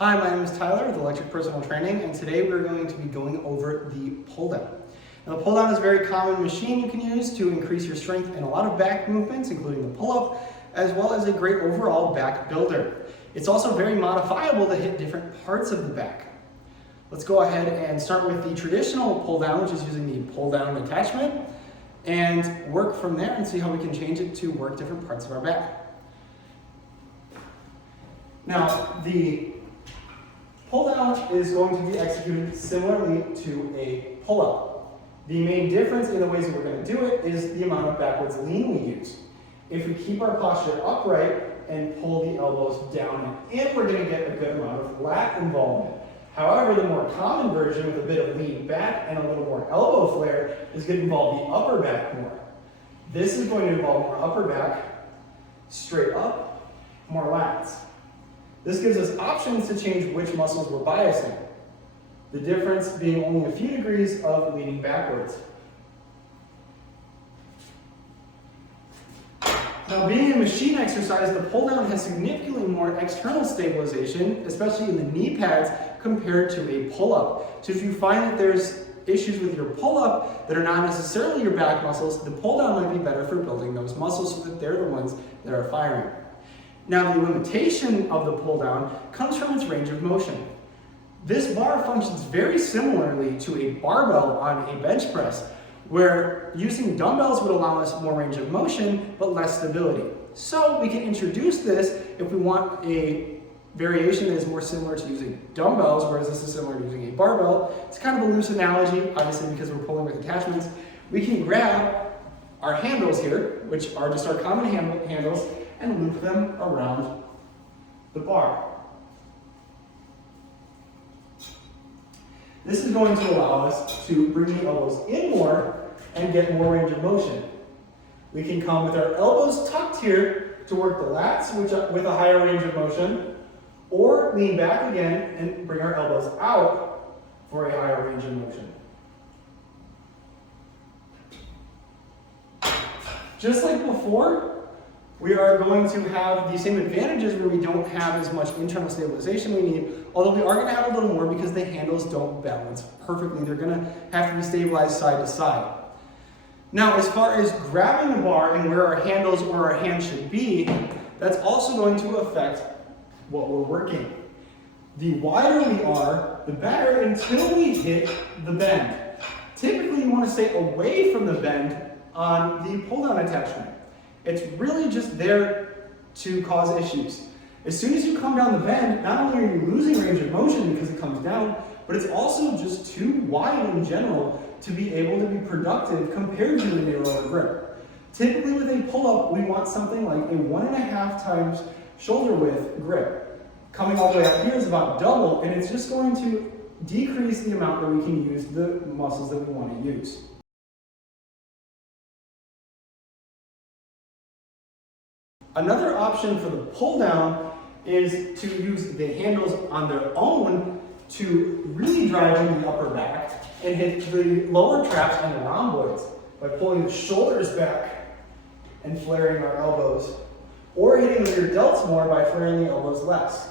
Hi, my name is Tyler with Electric Personal Training, and today we're going to be going over the pull-down. Now, the pull-down is a very common machine you can use to increase your strength in a lot of back movements, including the pull-up, as well as a great overall back builder. It's also very modifiable to hit different parts of the back. Let's go ahead and start with the traditional pull-down, which is using the pull-down attachment, and work from there and see how we can change it to work different parts of our back. Now, the pull-down is going to be executed similarly to a pull-up. The main difference in the ways that we're going to do it is the amount of backwards lean we use. If we keep our posture upright and pull the elbows down and in, we're going to get a good amount of lat involvement. However, the more common version with a bit of lean back and a little more elbow flare is going to involve the upper back more. This is going to involve more upper back, straight up, more lats. This gives us options to change which muscles we're biasing. The difference being only a few degrees of leaning backwards. Now, being a machine exercise, the pull down has significantly more external stabilization, especially in the knee pads, compared to a pull-up. So if you find that there's issues with your pull-up that are not necessarily your back muscles, the pull down might be better for building those muscles so that they're the ones that are firing. Now, the limitation of the pull-down comes from its range of motion. This bar functions very similarly to a barbell on a bench press, where using dumbbells would allow us more range of motion, but less stability. So we can introduce this if we want a variation that is more similar to using dumbbells, whereas this is similar to using a barbell. It's kind of a loose analogy, obviously because we're pulling with attachments. We can grab our handles here, which are just our common handles, and loop them around the bar. This is going to allow us to bring the elbows in more and get more range of motion. We can come with our elbows tucked here to work the lats with a higher range of motion, or lean back again and bring our elbows out for a higher range of motion. Just like before, we are going to have the same advantages where we don't have as much internal stabilization we need, although we are going to have a little more because the handles don't balance perfectly. They're going to have to be stabilized side to side. Now, as far as grabbing the bar and where our handles or our hands should be, that's also going to affect what we're working. The wider we are, the better until we hit the bend. Typically, you want to stay away from the bend on the pull-down attachment. It's really just there to cause issues. As soon as you come down the bend, not only are you losing range of motion because it comes down, but it's also just too wide in general to be able to be productive compared to a narrower grip. Typically with a pull-up, we want something like a 1.5 times shoulder width grip. Coming all the way up here is about double, and it's just going to decrease the amount that we can use the muscles that we want to use. Another option for the pull down is to use the handles on their own to really drive in the upper back and hit the lower traps and the rhomboids by pulling the shoulders back and flaring our elbows, or hitting the rear delts more by flaring the elbows less.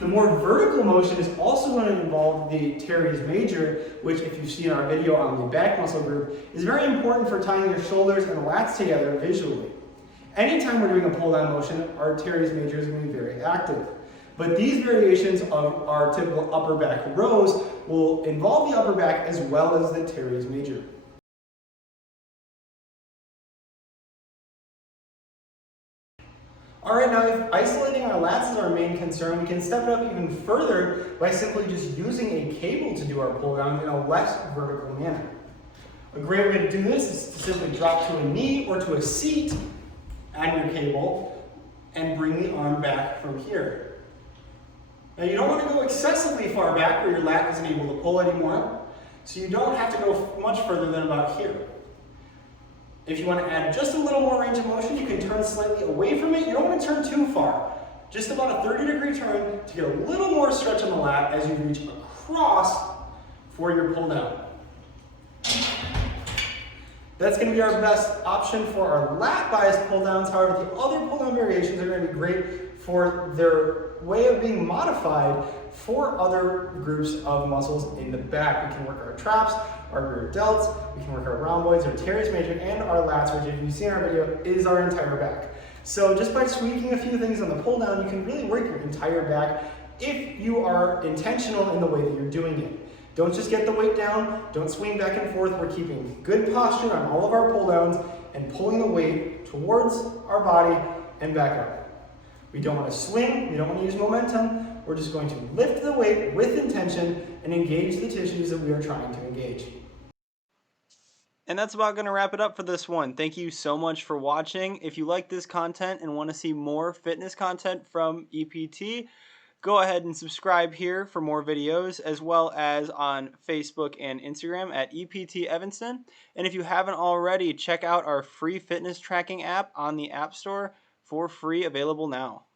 The more vertical motion is also going to involve the teres major, which, if you've seen our video on the back muscle group, is very important for tying your shoulders and lats together visually. Anytime we're doing a pull-down motion, our teres major is going to be very active. But these variations of our typical upper back rows will involve the upper back as well as the teres major. All right, now if isolating our lats is our main concern, we can step it up even further by simply just using a cable to do our pull down in a less vertical manner. A great way to do this is to simply drop to a knee or to a seat on your cable and bring the arm back from here. Now, you don't want to go excessively far back where your lat isn't able to pull anymore, so you don't have to go much further than about here. If you want to add just a little more range of motion, you can turn slightly away from it. You don't want to turn too far. Just about a 30-degree turn to get a little more stretch on the lat as you reach across for your pull down. That's going to be our best option for our lat bias pull downs. However, the other pull down variations are going to be great for their way of being modified for other groups of muscles in the back. We can work our traps, our rear delts, we can work our rhomboids, our teres major, and our lats, which if you've seen our video, is our entire back. So just by tweaking a few things on the pull down, you can really work your entire back if you are intentional in the way that you're doing it. Don't just get the weight down, don't swing back and forth. We're keeping good posture on all of our pull downs and pulling the weight towards our body and back up. We don't want to swing, we don't want to use momentum. We're just going to lift the weight with intention and engage the tissues that we are trying to engage. And that's about going to wrap it up for this one. Thank you so much for watching. If you like this content and want to see more fitness content from EPT, go ahead and subscribe here for more videos, as well as on Facebook and Instagram at EPT Evanston. And if you haven't already, check out our free fitness tracking app on the App Store for free, available now.